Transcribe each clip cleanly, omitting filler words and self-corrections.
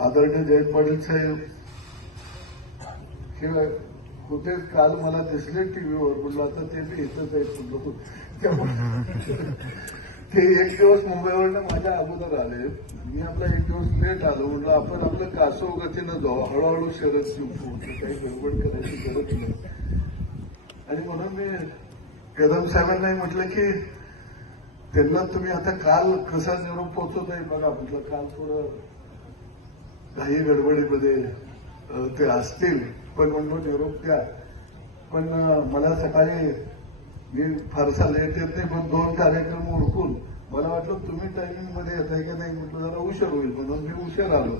आदरणीय जयंत पाटील साहेब किंवा कुठे काल मला दिसले टीव्हीवर म्हणलं आता ते मी इथंच आहे म्हणलं ते एक दिवस मुंबईवरनं माझ्या अगोदर आले. मी आपला एक दिवस लेट आलो. म्हटलं आपण आपलं कासव गतीनं जाऊ, हळूहळू शरद जिंकू, काही गडबड करायची गरज नाही. आणि म्हणून मी कदम साहेबांनाही म्हटलं की त्यांना तुम्ही आता काल कसा निरोप पोहोचत आहे बघा. म्हटलं काल थोडं काही गडबडीमध्ये ते असतील, पण म्हणलो निरोप द्या. पण मला सकाळी मी फारसा लेट येत नाही, पण 2 कार्यक्रम ओळखून मला वाटलं तुम्ही टायमिंगमध्ये येत आहे का नाही. म्हटलं जरा उशीर होईल म्हणून मी उशीर आलो.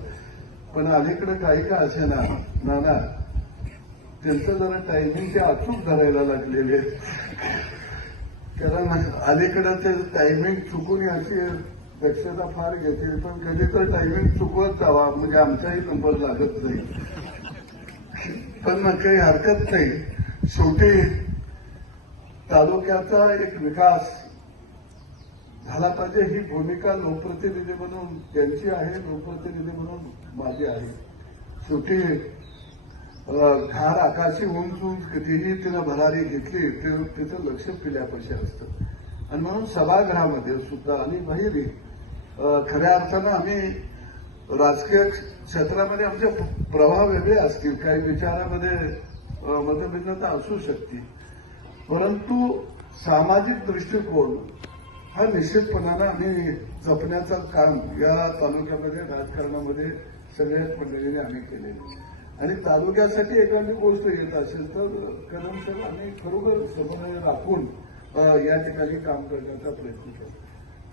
पण अलीकडे काही का असे ना त्यांचं जरा टायमिंग ते अचूक धरायला लागलेले. कारण अलीकडे ते टायमिंग चुकून याची दक्षता फार घेतील, पण कधी तर टायमिंग चुकवत जावा म्हणजे आमचाही नंबर लागत नाही. पण मग काही हरकत नाही. शेवटी तालुक्याचा एक विकास झाला पाहिजे ही भूमिका लोकप्रतिनिधी म्हणून त्यांची आहे, लोकप्रतिनिधी म्हणून माझी आहे. शेवटी घार आकाशी उंच उंच कितीही तिनं भरारी घेतली तिचं लक्ष पिल्यापाशी असतं. आणि म्हणून सभागृहामध्ये सुद्धा आणि बाहेरही खऱ्या अर्थानं आम्ही राजकीय क्षेत्रामध्ये आमचे प्रभाव वेगळे असतील, काही विचारामध्ये मतभिन्नता असू शकते, परंतु सामाजिक दृष्टिकोन हा निश्चितपणानं आम्ही जपण्याचं काम या तालुक्यामध्ये राजकारणामध्ये सगळ्याच मंडळींनी आम्ही केलेलं. आणि तालुक्यासाठी एखादी गोष्ट येत असेल तर कदम आम्ही खरोखर समन्वय राखून या ठिकाणी काम करण्याचा प्रयत्न केला.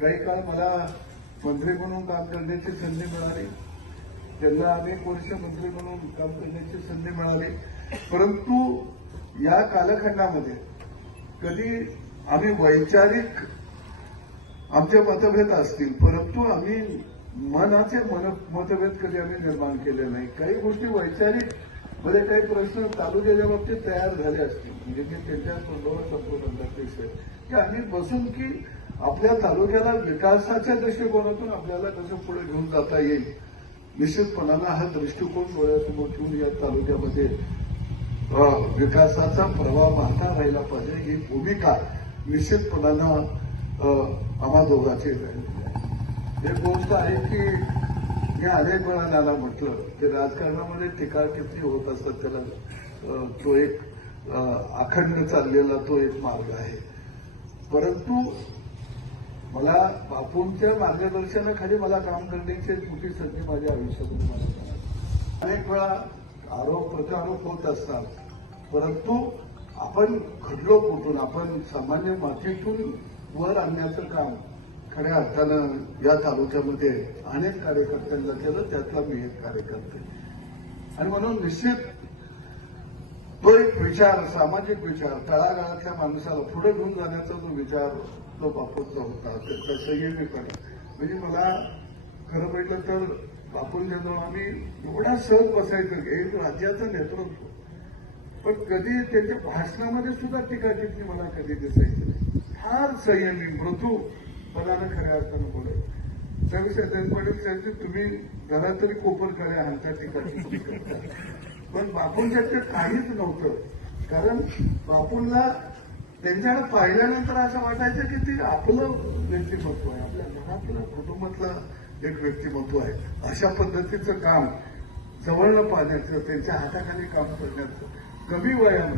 काही काळ मला मंत्री म्हणून काम करण्याची संधी मिळाली, त्यांना अनेक वर्ष मंत्री म्हणून काम करण्याची संधी मिळाली. परंतु या कालखंडामध्ये कधी आम्ही वैचारिक आमचे मतभेद असतील, परंतु आम्ही मनाचे मतभेद कधी आम्ही निर्माण केले नाही. काही गोष्टी वैचारिक मध्ये काही प्रश्न तालुक्याच्या बाबतीत तयार झाले असतील, म्हणजे मी त्यांच्या तोंडावर संपूर्ण विषय की आम्ही बसून की आपल्या तालुक्याला विकासाच्या दृष्टिकोनातून आपल्याला कसं पुढे घेऊन जाता येईल. निश्चितपणानं हा दृष्टिकोन डोळ्यासमोर ठेवून या तालुक्यामध्ये विकासाचा प्रभाव वाढता राहिला पाहिजे ही भूमिका निश्चितपणानं आम्हा दोघांची राहिली आहे. एक गोष्ट आहे की मी अनेक वेळा त्याला म्हटलं की राजकारणामध्ये टीका किती होत असतात, त्याला तो एक अखंड चाललेला तो एक मार्ग आहे. परंतु मला बापूंच्या मार्गदर्शनाखाली मला काम करण्याची एक मोठी संधी माझ्या आयुष्यातून मला मिळाली. अनेक वेळा आरोप प्रत्यारोप होत असतात, परंतु आपण घडलो कुठून, आपण सामान्य मातीतून वर आणण्याचं काम खऱ्या अर्थानं या तालुक्यामध्ये अनेक कार्यकर्त्यांना केलं, त्यातला मी एक कार्यकर्ते. आणि म्हणून निश्चित तो एक विचार, सामाजिक विचार, तळागाळातल्या माणसाला पुढे घेऊन जाण्याचा जो विचार तो बापूंचा होता, त्याचा संयमीपणा. म्हणजे मला खरं म्हटलं तर बापूंच्याजवळ आम्ही एवढा सहज बसायचं, एक राज्याचं नेतृत्व, पण कधी त्यांच्या भाषणामध्ये सुद्धा टीका टिप्पणी मला कधी दिसायची नाही. फार संयमी मृदू पदानं खऱ्या अर्थानं बोलायचं. त्याविषयी जयंत पाटील साहेब तुम्ही जरा तरी कोपर करा आमच्या टीका टिप्पणी करता, पण बापूंच्याकडे काहीच नव्हतं. कारण बापूंना त्यांच्याकडे पाहिल्यानंतर असं वाटायचं की ते आपलं व्यक्तिमत्व आहे, आपल्या घरातलं कुटुंबातलं एक व्यक्तिमत्व आहे. अशा पद्धतीचं काम जवळनं पाहण्याचं, त्यांच्या हाताखाली काम करण्याचं, कमी वयानं